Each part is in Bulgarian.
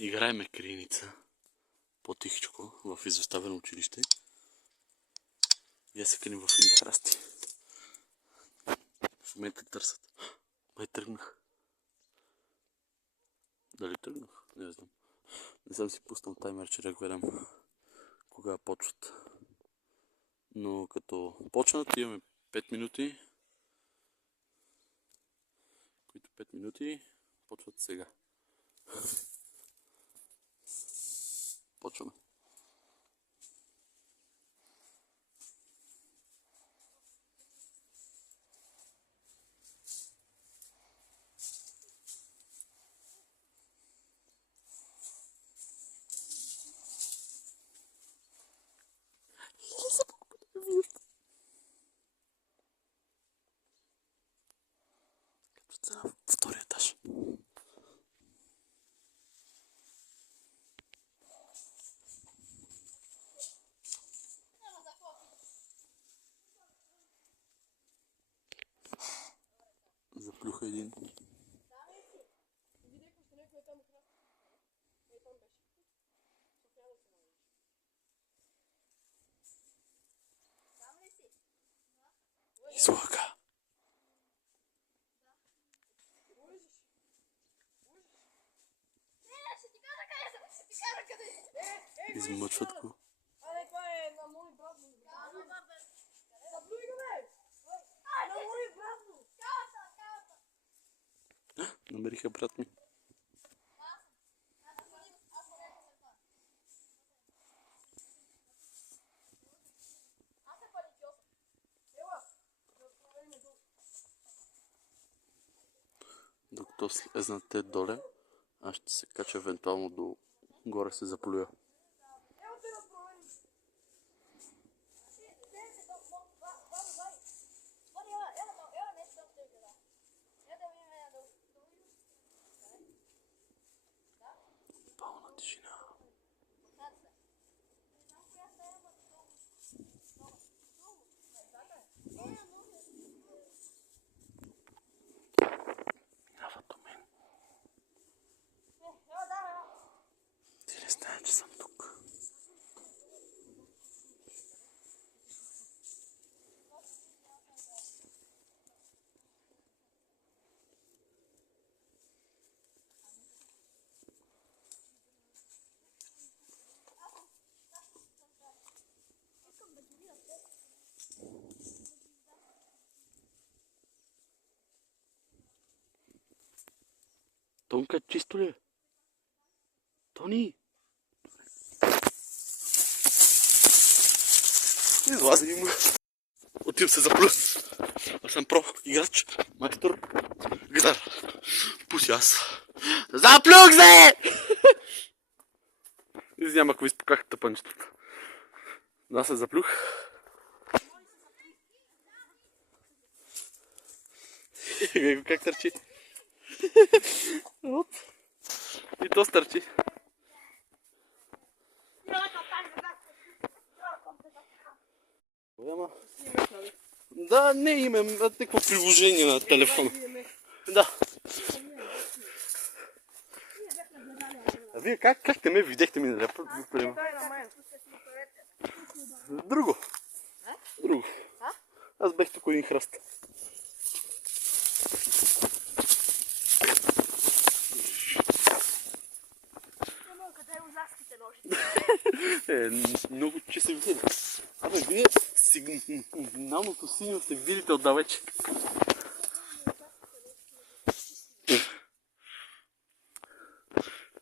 Играеме криеница по-тихичко в изоставено училище. И аз се крим в едни храсти. В момента търсят. Май тръгнах. Дали тръгнах? Не знам. Не съм си пуснал таймер, че да гледам кога почват. Но като почнат имаме 5 минути. Които 5 минути почват сега. Почваме. На втория етаж. Заплюха един. Излага. Измъчват го. Намериха брат ми. Докато слезнате доле, аз ще се кача евентуално до горе се заплюя. Пълна тишина. Минава до мен. Ти не знаеш, че съм тук. Тонка, чисто ли е? Тони! Излази има. Отивам се заплю. Аз съм про играч, майстор, гитар. Пуси аз. Заплюх се! Извинявам, ако ви изпуках тъпанчетата. Аз се заплюх. Как търчи? Оп. И то стърчи. Да, не имам такова приложение на телефона. Да. А вие как те ме видяхте ми да Друго. Друго. Аз бех тук един храст. Много че се видели. Абе, вие сигналното синьо се видите отдалече.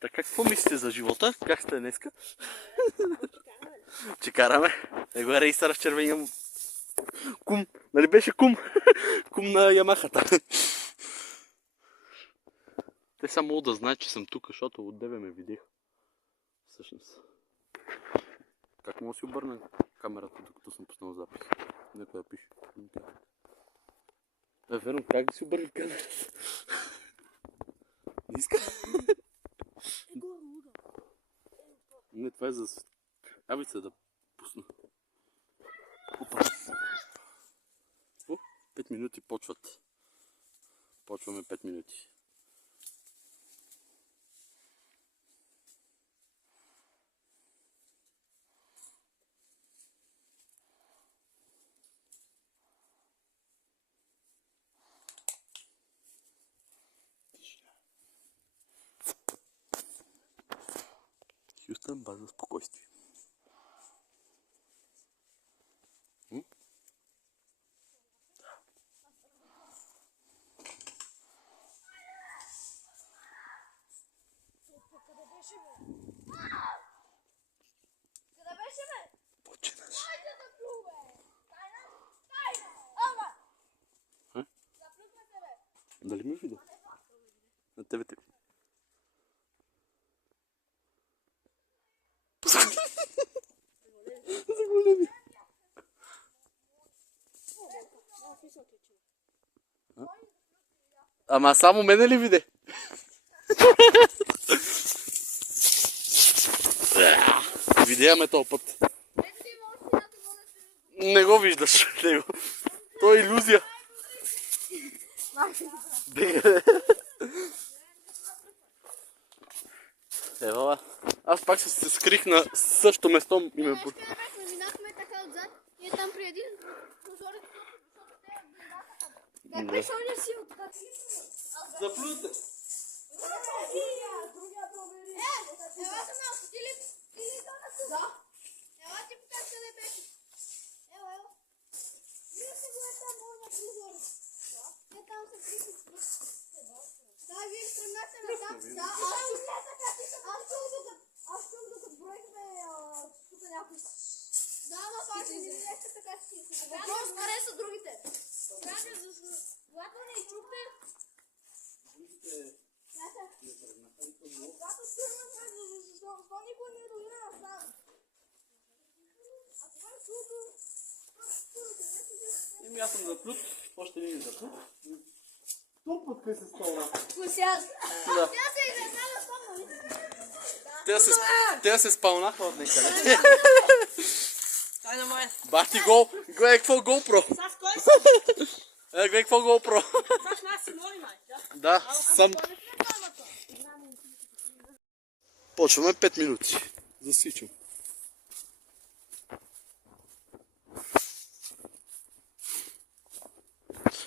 Така, какво мислите за живота? Как сте днеска? Че караме. Его е рейсъра в червения кум. Нали беше кум? Кум на Ямахата. Те само могат да знаят, че съм тук, защото от деве ме видях. Всъщност. Как мога да си обърна камерата, докато съм пуснал запис? Някой да пише. Верно, как да си обърна камерата? Не иска? Не, това е за авица да пусна. Опа. 5 минути почват. Почваме 5 минути. Хюстън, база спокойствие. Дали ми видео? На тебе те. За големи. Ама само мене ли виде? Видя ме този път. Не го виждаш. То е илюзия. Ева, аз пак се скрих на същото место и ме бути. Минахме така отзад и там при един прозорец, защото те бяха. Как пришълня си от така? Заплюте! Елата малко, ти ли дона тук? Да. Ела ти покажа къде беше. Ела. Вие се го е там на прозорец. Те там са крити. Да, вие стръмнахте натам. Да, аз чух докато броихме тук някой. Да, но това ще не видяхте така си. Въпрос къде са другите? Когато не изчухте... Когато стърнахме, защо никой не дойде на стан? А това е чудо. Еми аз съм заплют, още ли не заплют. Топ път къй се спълна. Тя се изненада спомня. Те се спълнаха от некъде. Бах ти гол! Гледай какво GoPro! Гледай какво GoPro! Да, съм... Почваме 5 минути. Засичам.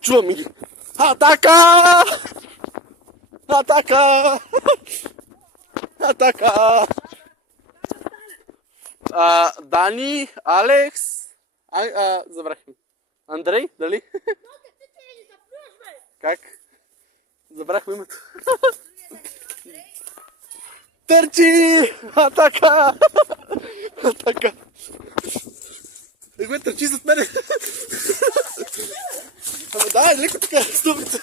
Чувам ги! Атака! Атака! Атака! Дани, Алекс, забрахме. Андрей, дали? Как? Забрахме името. Търчи! Атака! Атака! Ме търчи зад мене! Ама дай, леко така, ступите!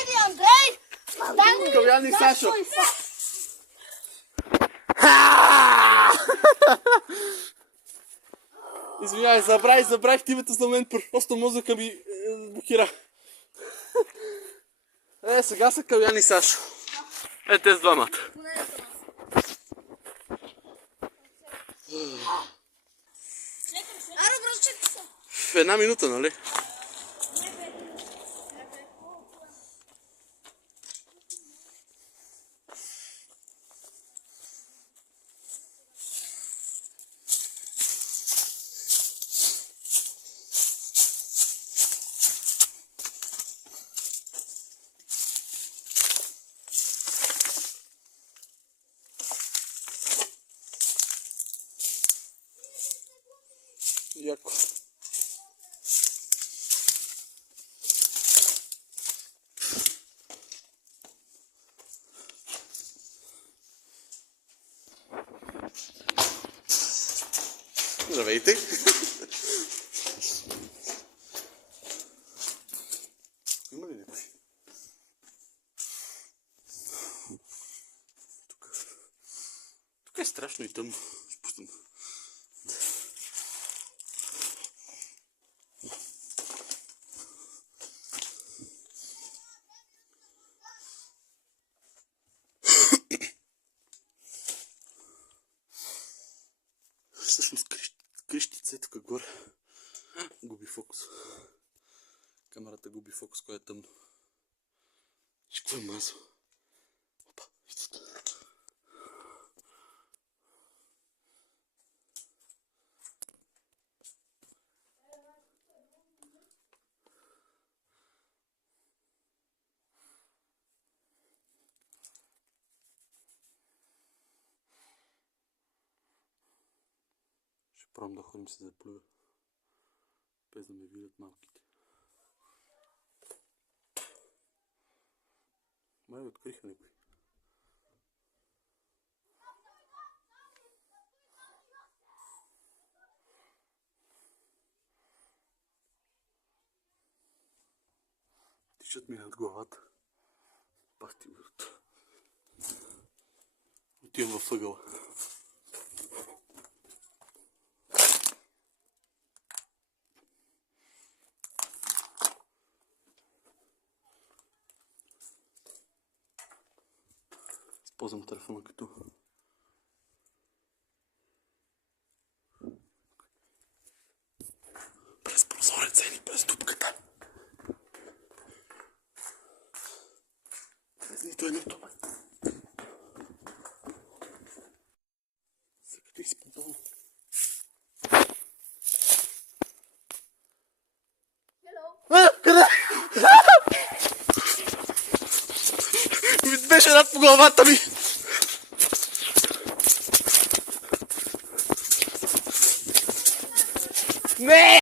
Еди, Андрей! Калян и Сашо! Извинявай, забравих името за мен, просто мозъка ми блокира. Сега са Калян и Сашо. Те с двамата. В 1 минута, нали? Яко. Здравейте! Има ли някой? Тук е страшно и тъмно. Спустам. Всъщност крещица е тук горе. Губи фокус. Камерата губи фокус, кое е тъмно. Виж какво е мазо. Опа, Пробвам да ходим се заплюя. Без да ме видят малките. Май откриха някой. Тичат ми над главата. Пак ти бъдат. Отивам във ъгъла. Използвам телефона като през прозореца или през дупката. Нито едното. Закатих си панталон. Къде? Беше над по главата ми. Не!